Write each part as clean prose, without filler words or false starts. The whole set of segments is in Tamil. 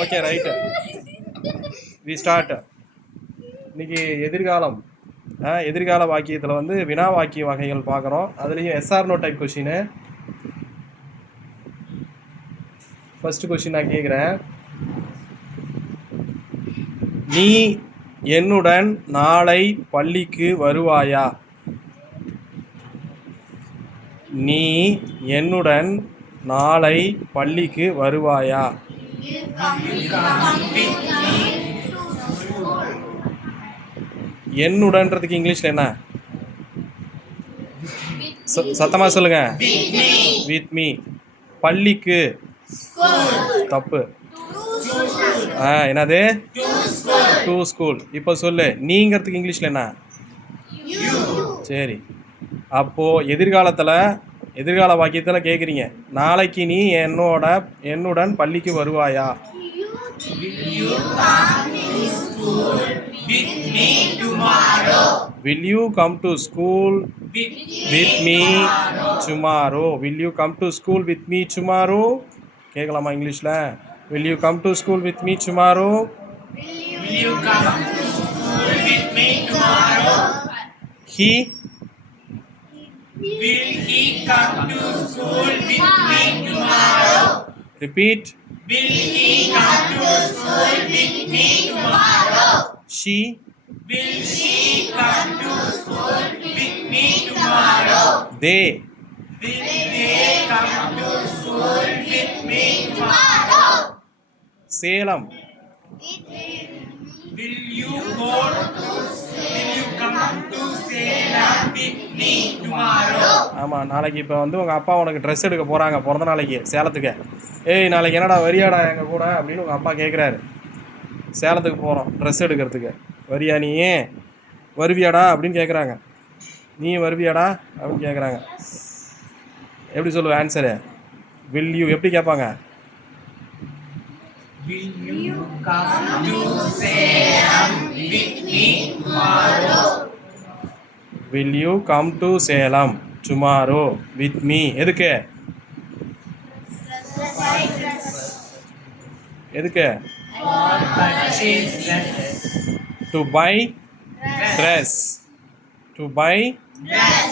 Okay right. We start. இன்னைக்கு எதிர்கால வாக்கியத்தில் வந்து வினா வாக்கிய வகைகள் பார்க்குறோம். அதுலேயும் எஸ்ஆர்னோ டைப் கொஷினு. ஃபர்ஸ்ட் கொஷின் நான் கேட்குறேன். நீ என்னுடன் நாளை பள்ளிக்கு வருவாயா? நீ என்னுடன் நாளை பள்ளிக்கு வருவாயா? என்னுடன்றதுக்கு இங்கிலீஷில் என்ன? சத்தமாக சொல்லுங்க. With me. பள்ளிக்கு தப்பு. என்னது? To school. இப்போ சொல்லு, நீங்கிறதுக்கு இங்கிலீஷில் என்ன? சரி. அப்போது எதிர்கால வாக்கியத்தில் கேட்குறீங்க, நாளைக்கு நீ என்னுடன் பள்ளிக்கு வருவாயா? Will you come to school with me tomorrow? Will you come to school with me tomorrow? கேட்கலாமா இங்கிலீஷில்? Will you come to school with me tomorrow? Will you come to school with me tomorrow? Will he come to school with me tomorrow? Repeat. Will he come to school with me tomorrow? Will she come to school with me tomorrow? Will they come to school with me tomorrow? Salem. Will you come to Salem with me tomorrow? ஆமாம், நாளைக்கு இப்போ வந்து உங்கள் அப்பா உனக்கு ட்ரெஸ் எடுக்க போகிறாங்க பிறந்த நாளைக்கு சேலத்துக்கு. ஏய், நாளைக்கு என்னடா வரியாடா எங்கள் கூட அப்படின்னு உங்கள் அப்பா கேட்குறாரு. சேலத்துக்கு போகிறோம் ட்ரெஸ் எடுக்கிறதுக்கு. வரியா? நீ வருவியாடா அப்படின்னு கேட்குறாங்க. நீ வருவியாடா அப்படின்னு கேட்குறாங்க. எப்படி சொல்லுவ ஆன்சரு? வில் யூ எப்படி கேட்பாங்க? Will you come to Salem with me tomorrow? Will you come to Salem tomorrow with me? எதுக்கு? To buy dress. To buy dress.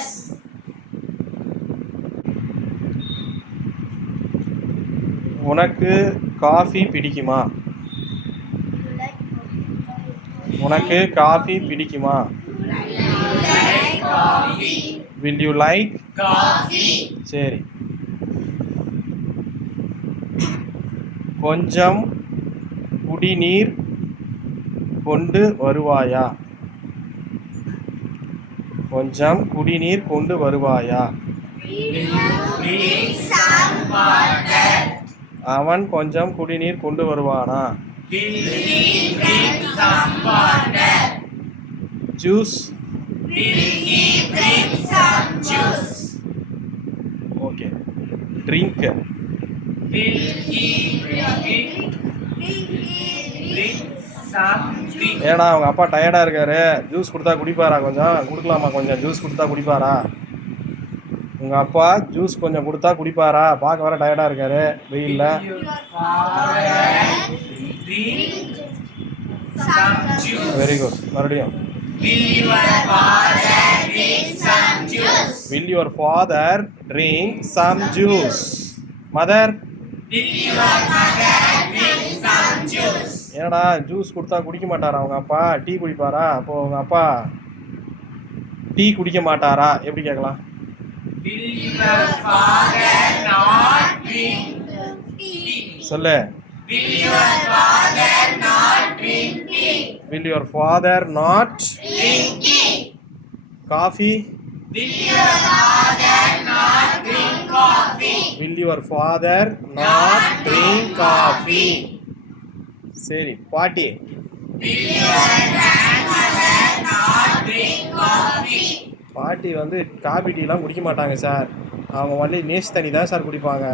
உனக்கு காஃபி பிடிக்குமா? உனக்கு காஃபி பிடிக்குமா? Will you like coffee? சரி. கொஞ்சம் குடிநீர் கொண்டு வருவாயா? கொஞ்சம் குடிநீர் கொண்டு வருவாயா? அவன் கொஞ்சம் குடிநீர் கொண்டு வருவானா? ஜூஸ். ஓகே. ட்ரிங்க். ஏடா அவங்க அப்பா டயர்டாக இருக்காரு, ஜூஸ் கொடுத்தா குடிப்பாரா? கொஞ்சம் கொடுக்கலாமா? கொஞ்சம் ஜூஸ் கொடுத்தா குடிப்பாரா? உங்கள் அப்பா ஜூஸ் கொஞ்சம் கொடுத்தா குடிப்பாரா? பார்க்க வர டயர்டாக இருக்காரு வெயிலில். Very good. மறுபடியும். Will your father drink some juice? Mother. ஏடா ஜூஸ் கொடுத்தா குடிக்க மாட்டாரா அவங்க அப்பா? டீ குடிப்பாரா? அப்போது உங்கள் அப்பா டீ குடிக்க மாட்டாரா? எப்படி கேட்கலாம்? சொல்லு. Will your father not drink tea? Will your father not drink tea? Coffee? Will your father not drink coffee? Will your father not drink coffee? சரி. பாட்டி. Will your grandmother not drink coffee? பாட்டி வந்து காபி டீலாம் குடிக்க மாட்டாங்க சார். அவங்க வந்து நேஸ் தண்ணி தான் சார் குடிப்பாங்க.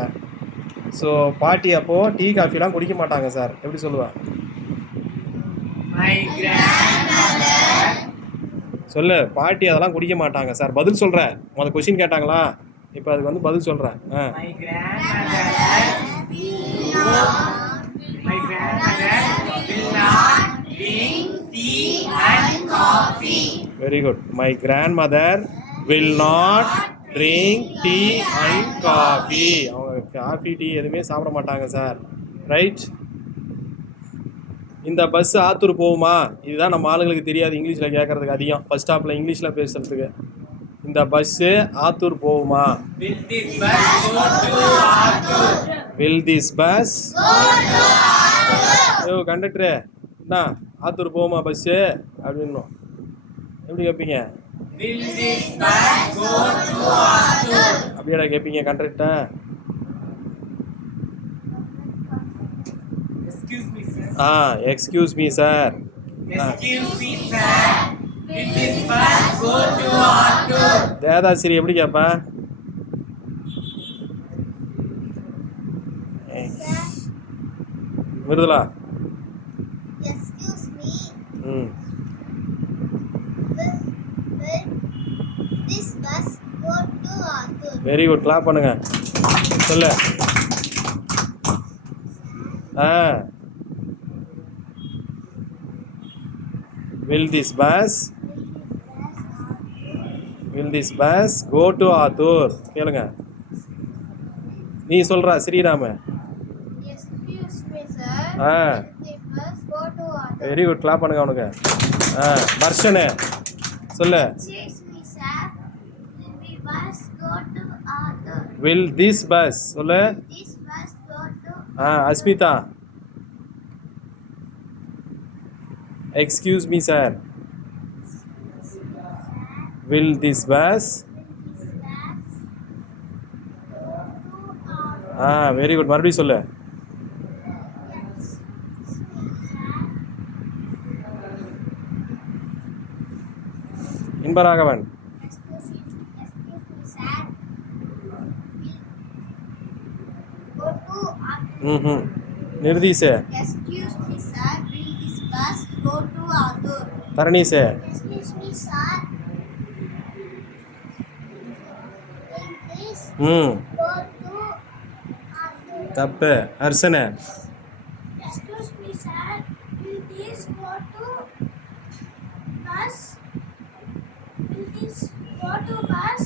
ஸோ பாட்டி அப்போது டீ காஃபிலாம் குடிக்க மாட்டாங்க சார். எப்படி சொல்லுவேன்? சொல்லு. பாட்டி அதெல்லாம் குடிக்க மாட்டாங்க சார். பதில் சொல்கிறேன். முதல் கொஸ்டின் கேட்டாங்களா? இப்போ அதுக்கு வந்து பதில் சொல்கிறேன். My grandmother will not drink tea and coffee. Very good. My grandmother will not drink tea and coffee. அவங்க காஃபி டீ எதுவுமே சாப்பிட மாட்டாங்க சார். ரைட். இந்த பஸ் ஆத்தூர் போகுமா? இதுதான் நம்ம ஆளுங்களுக்கு தெரியாது, இங்கிலீஷில் கேட்குறதுக்கு அதிகம். ஃபர்ஸ்ட் ஸ்டாப்பில் இங்கிலீஷில் பேசுகிறதுக்கு. இந்த பஸ்ஸு ஆத்தூர் போகுமா? Will this bus go to Attur? Will this bus ஓ கண்டக்டரு என்ன ஆத்தூர் போகுமா பஸ்ஸு அப்படின்னும். எப்படி கேட்பீங்க? Will this bus go to Attur? அப்படியாடா கேட்பீங்க கண்டக்டர்கிட்ட? Excuse me, sir. Excuse me sir. Excuse me, sir. Will this bus go to Attur? தேதாசிரி எப்படி கேட்பேன்? விருதுலா. Excuse me, hmm will this bus go to Attur? Very good. Clap பண்ணுங்க. சொல்லு. Will this bus go to Attur? கேளுங்க. நீ சொல்றா ஸ்ரீராம. Excuse me, sir. Will this bus go to Attur? Very good. Clap பண்ணுங்க அவனுக்கு. தர்ஷனு சொல்லு. Excuse me, sir. Will the bus go to Attur? Will this bus சொல்லு. This bus go to Asmita. Excuse me sir. Will this bus very good. மறுபடியும் சொல்லு. இன்பராகவன். Excuse me, sir. Go to Attur. ம் நிர்தீஷு. Excuse me, sir. Will this bus go to Attur? தரணீஷு. Excuse me, sir. Will this ம் go to Attur? தப்பு. ஹர்ஷனு. Excuse me, sir. Will this go to bus? Will this go to bus?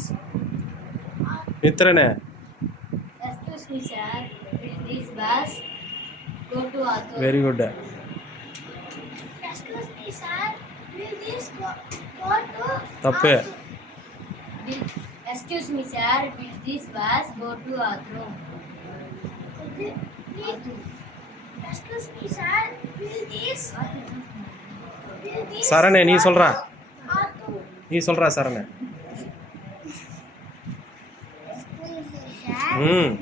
மித்ரனு. Excuse me, sir. Will this bus go to Attur? Very good. Excuse me, sir. Will this go to தப்பு. Attur? Excuse me, sir. Will this bus go to Attur? Excuse me, sir. Will this சரணு நீ சொல்றா. Attur? நீ சொல்றா சரணு. Excuse me, sir. ம்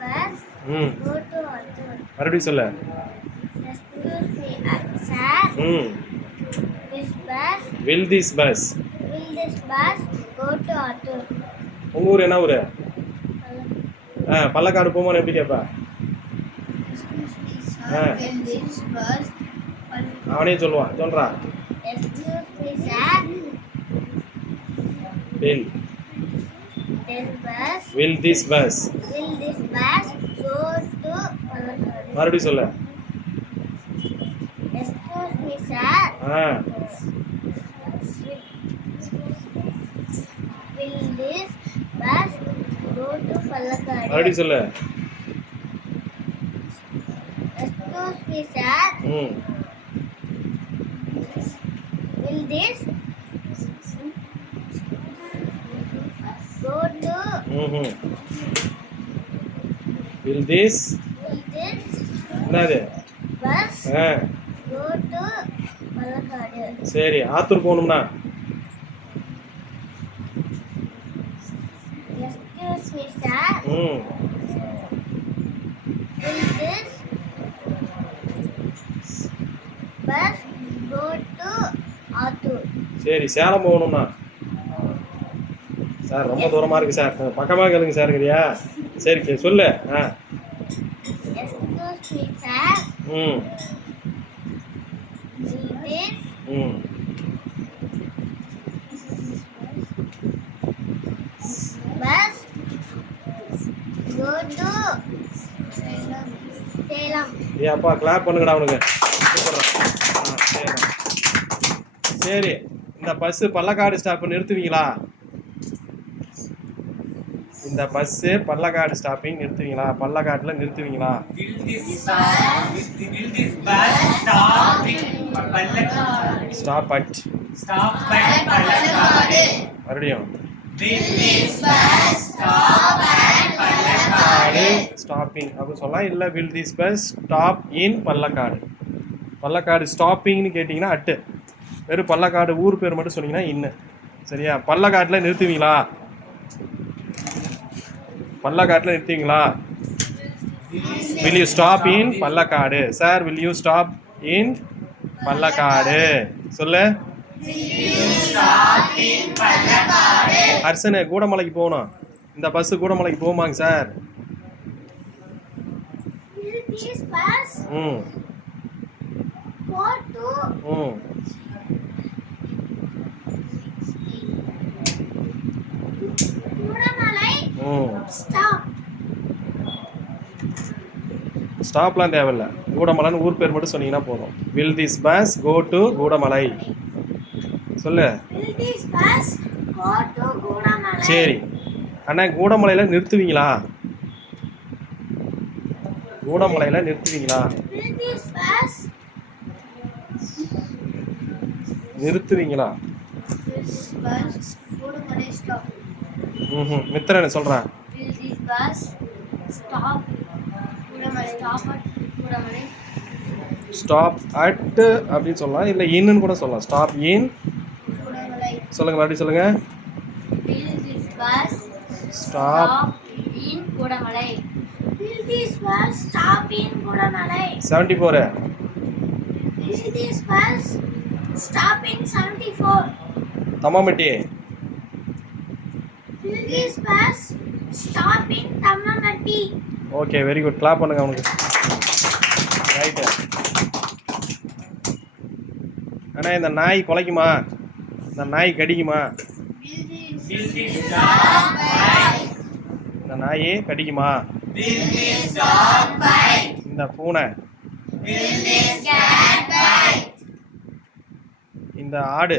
Bus ம் go to Attur. மறுபடியும் சொல்லு. Excuse me, sir. ம் This bus will this bus. will this bus go to Attur? உங்க ஊர் என்ன ஊர்? பல்லக்காடு போகும்போது எப்படி கேட்பா? Excuse me, sir. Ah. Will this bus அவனே சொல்லுவான். சொல்றா. Excuse me, sir. Will This bus will this bus. will this bus go to Palakkad? மறுபடியும் சொல்லு. Excuse me, sir. Will this bus go to Palakkad? மறுபடியும் சொல்லு. Excuse me, sir. ம் Will this go to hmm will this என்னது? bus ah go to Palakkad? சரி. ஆத்தூர் போகணும்னா Excuse me, sir. ம் Will this bus go to Attur? சரி. சேலம் போகணும்னா சார் ரொம்ப தூரமாக இருக்குது சார், பக்கமாக கேளுங்க சார். சரியா? சரி சொல்லு. Excuse me, sir. ம் Will this ம் Go to Salem. ஏ அப்பா கிளாப் பண்ணுங்கடா அவனுக்கு. சூப்பர்டா. சரிடா. சரி, இந்த பஸ் பல்லக்காடு ஸ்டாப் நிறுத்துவீங்களா? இந்த பஸ் பல்லக்காடு ஸ்டாப்பிங் நிறுத்துவீங்களா? பல்லக்காட்டுல நிறுத்துவீங்களா? Will this bus stop in Pallakadu? Stop at. Stop at Pallakadu. மறுபடியும். Will this bus stop at Pallakadu? Stopping அப்படி சொல்லலாம். இல்லை will this bus stop in Pallakadu. Pallakadu ஸ்டாப்பிங்னு கேட்டிங்கன்னா அட்டு. வெறும் பல்லக்காடு ஊர் பேர் மட்டும் சொன்னீங்கன்னா இன்னு. சரியா? பல்லக்காட்டில் நிறுத்துவீங்களா? பல்லக்காட்டில் நிறுத்துவீங்களா? Will you stop in Pallakadu? Sir will you stop in Pallakadu? சொல்லு. அர்சனு கூடமலைக்கு போகணும். இந்த பஸ்ஸு கூடமலைக்கு போகுமாங்க சார்? Will this bus ம் go to ம் Kudamalai? Hmm Stop. ஸ்டாப்லாம் தேவையில்ல. கூடமலைன்னு ஊர் பேர் மட்டும் சொன்னீங்கன்னா போதும். Will this bus go to Kudamalai? சொல்லு. Will this bus go to Kudamalai? சரி அண்ணா, கூடமலையில் நிறுத்துவீங்களா? கூடமலையில் நிறுத்துவீங்களா? Will this bus நிறுத்துவீங்களா? Kudamalai stop? ம் மித்திரன் சொல்கிறேன். Will this bus stop Kudamalai? Stop at Kudamalai? Stop at அப்படின்னு சொல்லலாம், இல்லை இன்னுன்னு கூட சொல்லலாம். ஸ்டாப் இன் Kudamalai. சொல்லுங்கள், மறுபடியும் சொல்லுங்கள். Will this bus stop in Kudamalai? Will this bus stop in Kudamalai? 74. Will this bus stop in 74? Thammamatti. Will this bus stop in Thammamatti? Okay, very good. Clap பண்ணுங்க அவனுக்கு. ரைட்டு. அண்ணா, இந்த நாய் குலைக்குமா? இந்த நாய் கடிக்குமா? Will this dog bite? இந்த நாய் கடிக்குமா? Will this dog bite? இந்த பூனை, Will this cat bite? இந்த ஆடு,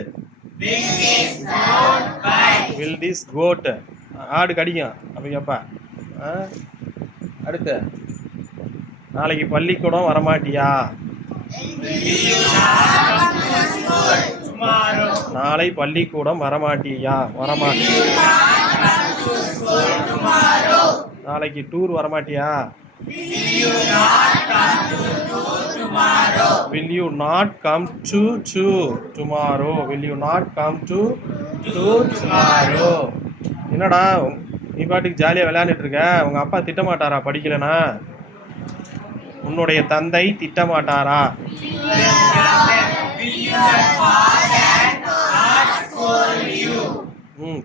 Will this goat bite? Will this goat. ஆடு கடிக்கும் அப்படி கேட்பா. அடுத்து, நாளைக்கு பள்ளிக்கூடம் வரமாட்டியா? Will you not come to school tomorrow? நாளை பள்ளிக்கூடம் வரமாட்டியா? வரமாட்டியா? Will you not come to school tomorrow? நாளைக்கு tour வரமாட்டியா? Will you not come to tour tomorrow? Will you not come to tomorrow? Will you not come to tomorrow? என்னடா நீ பாட்டுக்கு ஜாலியாக விளையாண்டுட்டு இருக்க? உங்கள் அப்பா திட்டமாட்டாரா படிக்கலனா? உன்னுடைய தந்தை திட்டமாட்டாரா? Will your father not scold you?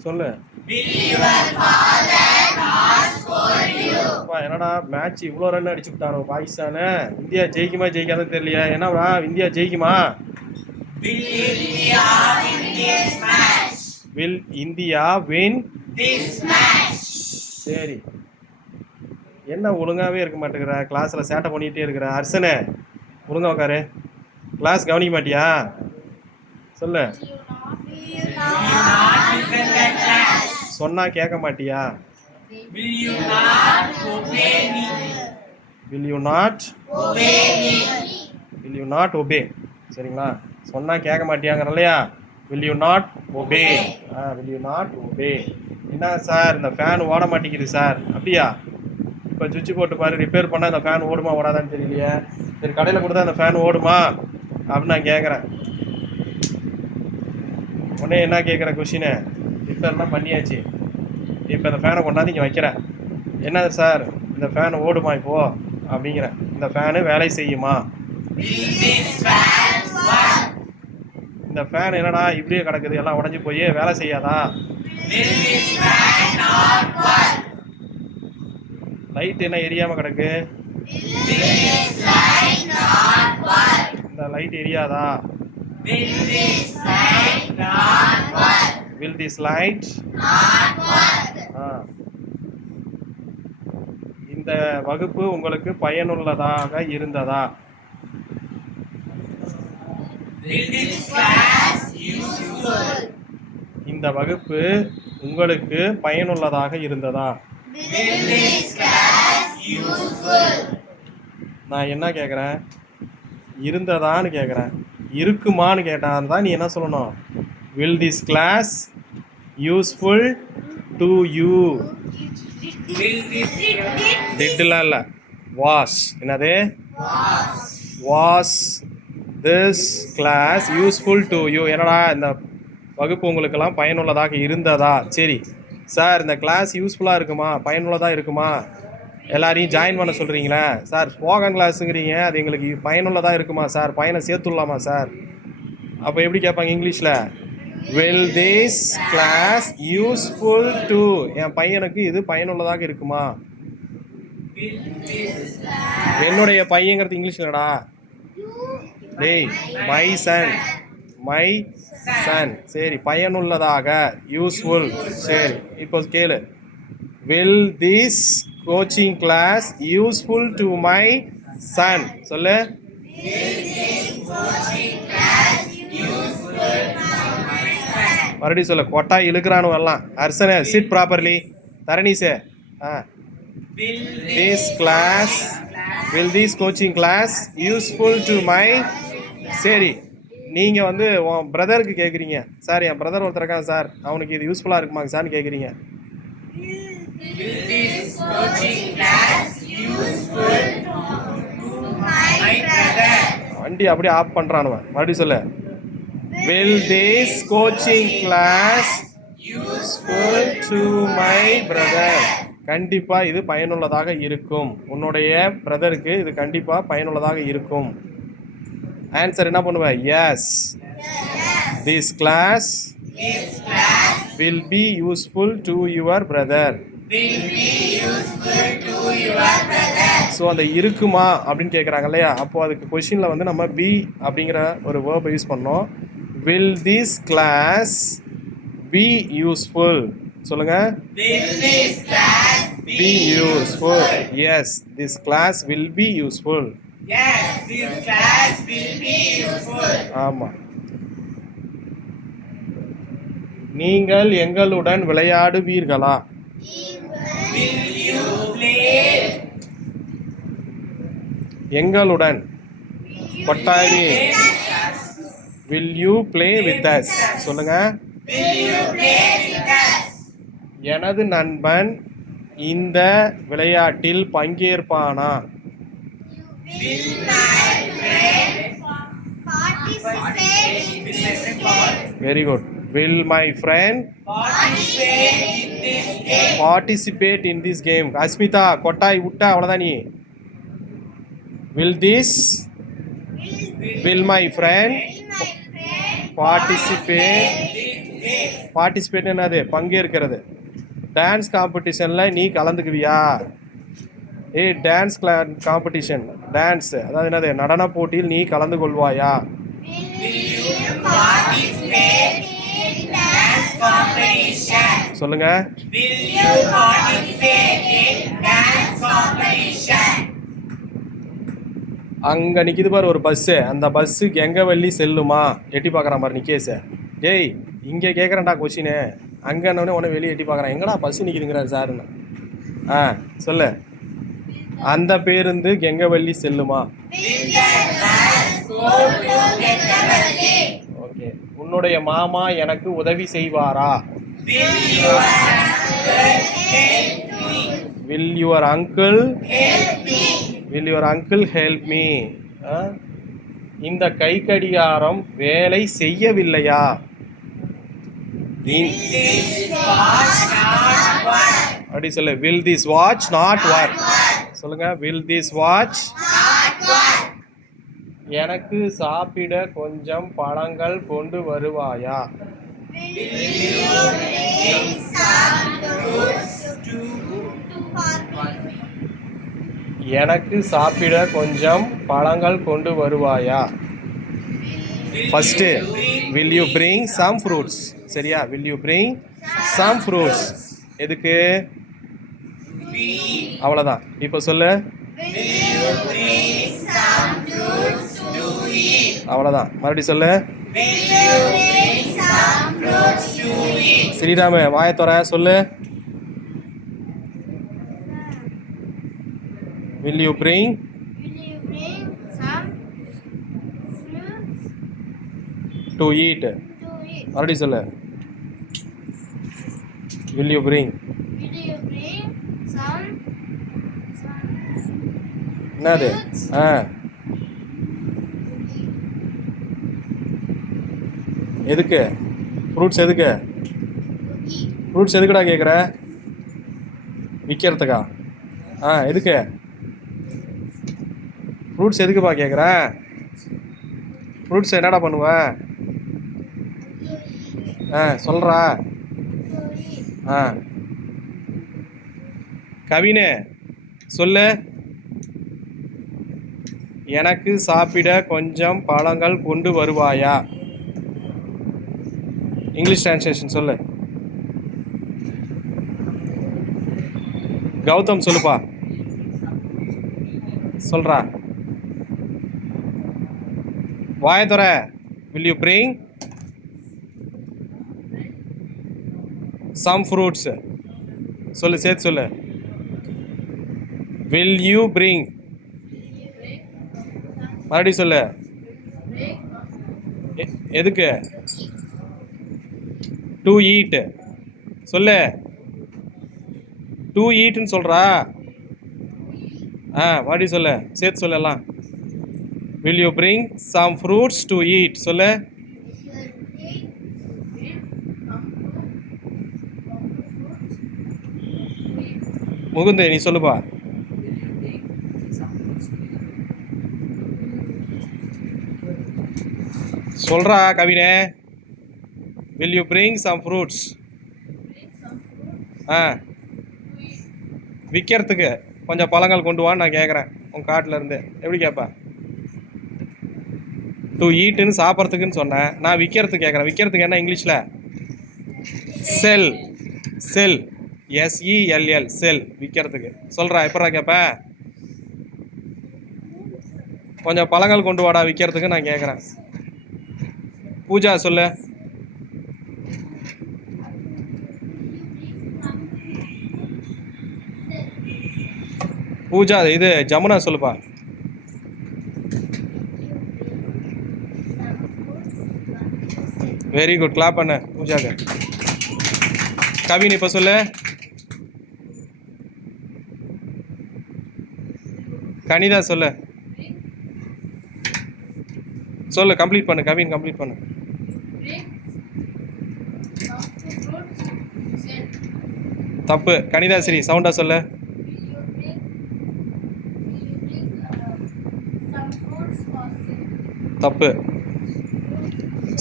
சொல்லு. Will your father not scold you? அப்பா என்னடா மேட்ச் இவ்வளோ ரன் அடிச்சு விட்டானோ பாகிஸ்தானு. இந்தியா ஜெயிக்குமா ஜெயிக்காதுன்னு தெரியலையா? என்னடா India ஜெயிக்குமா? Will India win this match? Will India win This match. சரி, என்ன ஒழுங்காகவே இருக்க மாட்டேங்கிற? கிளாஸில் சேட்டை பண்ணிகிட்டே இருக்கிற. அர்சனே, ஒழுங்கா உட்காரு. கிளாஸ் கவனிக்க மாட்டியா? சொல்லு. Will you not listen to class? சொன்னால் கேட்க மாட்டியா? Will you not obey me? Will you not Obey me. will you not obey? சரிங்களா? சொன்னால் கேட்க மாட்டியாங்கிற இல்லையா? Will you not obey? Will you not obey? என்ன சார், இந்த ஃபேன் ஓட மாட்டேங்குது சார். அப்படியா? இப்போ சுவிட்ச் போட்டு பாரு, ரிப்பேர் பண்ணால் இந்த ஃபேன் ஓடுமா ஓடாதான்னு தெரியலையே. சரி, கடையில் கொடுத்தா அந்த ஃபேன் ஓடுமா அப்படின்னு நான் கேட்குறேன். உடனே என்ன கேட்குற கொஷினு? ரிப்பேர்லாம் பண்ணியாச்சு, இப்போ இந்த ஃபேனை கொண்டாந்து இங்கே வைக்கிறேன். என்ன சார், இந்த ஃபேன் ஓடுமா இப்போது அப்படிங்கிறேன். இந்த ஃபேனு வேலை செய்யுமா? Will this fan work? இந்த ஃபேன் என்னடா இப்படியே கிடக்குது, எல்லாம் உடஞ்சி போய் வேலை செய்யாதா? Will this fan not work? Light என்ன எரியாமல் கிடக்கு? Will this light not work? இந்த லைட் எரியாதா? Will this light not work? Will this light Not work. இந்த வகுப்பு உங்களுக்கு பயனுள்ளதாக இருந்ததா? Will this class useful? இந்த வகுப்பு உங்களுக்கு பயனுள்ளதாக இருந்ததா? Will this class useful? நான் என்ன கேட்குறேன்? இருந்ததான்னு கேட்குறேன். இருக்குமான்னு கேட்டால் தான் நீ என்ன சொல்லணும்? Will this class useful to you? Will this டிட்லாம் இல்லை, வாஸ். என்னது? Was this class useful to you? என்னடா இந்த வகுப்பு உங்களுக்கெல்லாம் பயனுள்ளதாக இருந்ததா? சரி சார், இந்த கிளாஸ் யூஸ்ஃபுல்லாக இருக்குமா, பயனுள்ளதாக இருக்குமா? எல்லாரையும் ஜாயின் பண்ண சொல்கிறீங்களே சார், ஸ்போக்கன் கிளாஸுங்கிறீங்க, அது எங்களுக்கு பயனுள்ளதாக இருக்குமா சார், பையனை சேர்த்துடலாமா சார்? அப்போ எப்படி கேட்பாங்க இங்கிலீஷில்? Will this class useful to, என் பையனுக்கு இது பயனுள்ளதாக இருக்குமா? என்னுடைய பையங்கிறது இங்கிலீஷ்லடா, டேய் மை சன், மை சன். சரி, பயனுள்ளதாக, யூஸ்ஃபுல். சரி, இப்போ கேளு, will this coaching class useful to my son? சொல்லு. மறுபடியும் சொல்ல, கொட்டா இழுக்கிறானு வரலாம். அர்சனே, சிட் ப்ராப்பர்லி. தரணீசே, this class, will this coaching class useful to my? சரி, நீங்கள் வந்து உன் பிரதருக்கு கேட்குறீங்க சார், என் பிரதர் ஒருத்தர் இருக்கான் சார், அவனுக்கு இது யூஸ்ஃபுல்லாக இருக்குமாங்க சார்னு கேட்குறீங்க. Will this coaching class useful to my brother? வண்டி அப்படியே ஆஃப் பண்ணுறானுவன். மறுபடியும் சொல்ல, will this coaching class useful to my brother? கண்டிப்பாக இது பயனுள்ளதாக இருக்கும். உன்னுடைய பிரதருக்கு இது கண்டிப்பாக பயனுள்ளதாக இருக்கும். ஆன்சர் என்ன பண்ணுவேன்? Yes. This class will be useful to your brother. So அந்த இருக்குமா அப்படின்னு கேட்குறாங்க இல்லையா, அப்போது அதுக்கு கொஷினில் வந்து நம்ம பி அப்படிங்கிற ஒரு வேர்பை யூஸ் பண்ணோம். will this class be useful? சொல்லுங்க. Will this class be useful? Yes, this class will be useful. Yes, this class will be useful. ஆமாம். நீங்கள் எங்களுடன் விளையாடுவீர்களா? Will you play? எங்களுடன் கொட்டாவி. will you play with us? சொல்லுங்க. Will you play with us? எனது நண்பன் இந்த விளையாட்டில் பங்கேற்பானா? Will my friend participate in this game? Very good. will my friend Participate in this game? Asmita, கொட்டாய் விட்டா அவ்வளோதான் நீ. will my friend participate என்னது? பங்கேற்கிறது. டான்ஸ் காம்படிஷனில் நீ கலந்துக்குவியா? டான்ஸ் காம்படிஷன், டான்ஸ் அதாவது என்னது? நடன போட்டியில் நீ கலந்து கொள்வாயா? Will you participate in dance competition? சொல்லுங்க. Will you participate in dance competition? அங்கே நிற்கிது பாரு ஒரு பஸ்ஸு, அந்த பஸ்ஸு கெங்கவள்ளி செல்லுமா? எட்டி பார்க்குறான் பாரு நிக்கேஷ். டேய் இங்கே கேட்குறேன்டா கொஷினு, அங்கேன்னு உடனே வெளியே எட்டி பார்க்குறான், எங்கடா பஸ்ஸு நிற்கிதுங்கிறார் சாருன்னு. சொல்லு. அந்த பேருந்து கெங்கவள்ளி செல்லுமா? ஓகே. உன்னுடைய மாமா எனக்கு உதவி செய்வாரா? will your uncle help me? இந்த கை கடிகாரம் வேலை செய்யவில்லையா? அப்படி சொல்லு. will this watch not work? சொல்லுங்க. will this watch? எனக்கு சாப்பிட கொஞ்சம் பழங்கள் கொண்டு வருவாயா? எனக்கு சாப்பிட கொஞ்சம் பழங்கள் கொண்டு வருவாயா? First will you bring some fruits? சரியா? will you bring some fruits? எதுக்கு? we eat? அவ்வளோதான். இப்போ சொல்லு. Will you bring some fruits to eat? அவ்வளோதான். மறுபடியும் சொல்லு. Will you bring some fruits to eat? Sriram வாயை திற சொல்லு. Will you bring Will you bring some fruits to eat? to eat? மறுபடியும் சொல்லு. Will you bring? Will you bring some என்னது? எதுக்கு ஃப்ரூட்ஸ் எதுக்கு? to eat? ஃப்ரூட்ஸ் எதுக்குடா கேட்குற? விற்கிறதுக்கா? எதுக்கு ஃப்ரூட்ஸ் எதுக்குப்பா கேட்குற? ஃப்ரூட்ஸ் என்னடா பண்ணுவ? சொல்கிறா. To eat. கவினு சொல்லு. எனக்கு சாப்பிட கொஞ்சம் பழங்கள் கொண்டு வருவாயா? இங்கிலீஷ் டிரான்ஸ்லேஷன் சொல்லு. கௌதம் சொல்லுப்பா. சொல்றா. வாயை திற. Will you bring some fruits? சொல்லு, சேர்த்து சொல்லு. Will you bring? மறுபடியும் சொல்லு. எதுக்கு? டு ஈட் சொல்லு. டு ஈட்னு சொல்கிறா. மறுபடியும் சொல்லு, சேர்த்து சொல்லலாம். Will you bring some fruits to eat சொல்லு. முகுந்து நீ சொல்லுப்பா. சொல்றா கவினே. Will you bring some fruits? விற்கிறதுக்கு கொஞ்சம் பழங்கள் கொண்டு வான்னு நான் கேட்குறேன் உன் காட்டில் இருந்து. எப்படி கேட்பேன்? டு ஈட்டுன்னு சாப்பிட்றதுக்குன்னு சொன்னேன். நான் விற்கிறதுக்கு கேட்குறேன். விற்கிறதுக்கு என்ன இங்கிலீஷில்? செல். செல். SELL செல். விற்கிறதுக்கு சொல்கிறா. எப்படா கேட்பேன்? கொஞ்சம் பழங்கள் கொண்டு வாடா விற்கிறதுக்கு நான் கேட்குறேன். பூஜா சொல்லு. பூஜா இது ஜமுனா சொல்லுப்பா. Very good. கிளாப் பண்ண பூஜாக்கு. கவின் இப்போ சொல்லு. கனிதா சொல்லு. சொல்லு, கம்ப்ளீட் பண்ணு. கவின் கம்ப்ளீட் பண்ணு. தப்பு. கனிதா சரி சவுண்டா சொல்லு. தப்பு.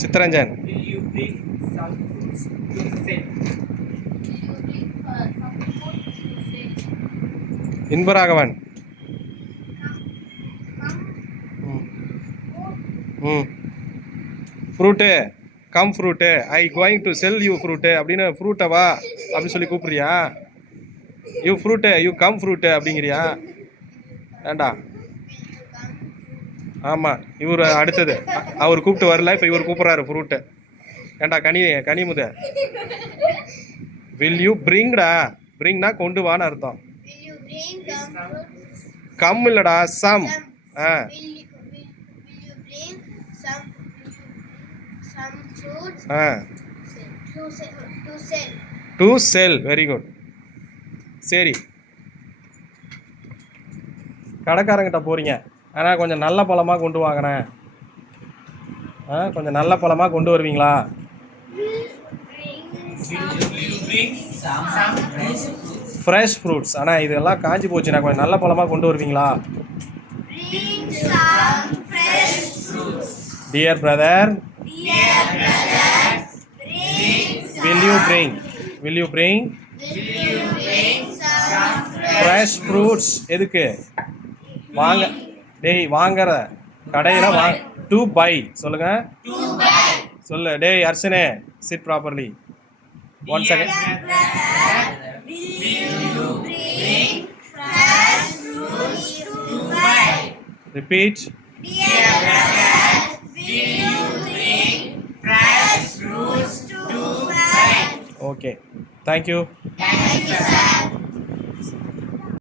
Chittaranjan. Will you bring some fruits to sell? Inbaraghavan. Fruit come fruit I going to sell you fruit அப்படின்னு ஃப்ரூட்டை வா அப்படின்னு சொல்லி கூப்பிட்றியா? You fruit you come fruit அப்படிங்கிறியா? வேண்டா. ஆமாம், இவர் அடுத்தது அவர் கூப்பிட்டு வரல, இப்போ இவர் கூப்பிட்றாரு ஃப்ரூட்டு. ஏண்டா கனிமுத. Will you பிரிங்டா. பிரிங்னா கொண்டு வான்னு அர்த்தம். கம் இல்லடா, some. To sell. Very good. சரி, கடைக்காரங்கிட்ட போகிறீங்க. ஆனால் கொஞ்சம் நல்ல பழமாக கொண்டு வாங்குறேன். கொஞ்சம் நல்ல பழமாக கொண்டு வருவீங்களா? Fresh fruits. ஆனால் இதெல்லாம் காஞ்சி போச்சுண்ணா, கொஞ்சம் நல்ல பழமாக கொண்டு வருவீங்களா? Dear brother, will you bring fresh fruits? எதுக்கு வாங்க? டேய் வாங்குற கடையில் வாங்க. டு பை சொல்லுங்க. சொல்லு. டேய் அர்ச்சனே, chit properly. 1 second. Will you bring Repeat. Dear brothers, will you bring fresh fruits to bed? Okay. Thank you. Thank you, sir.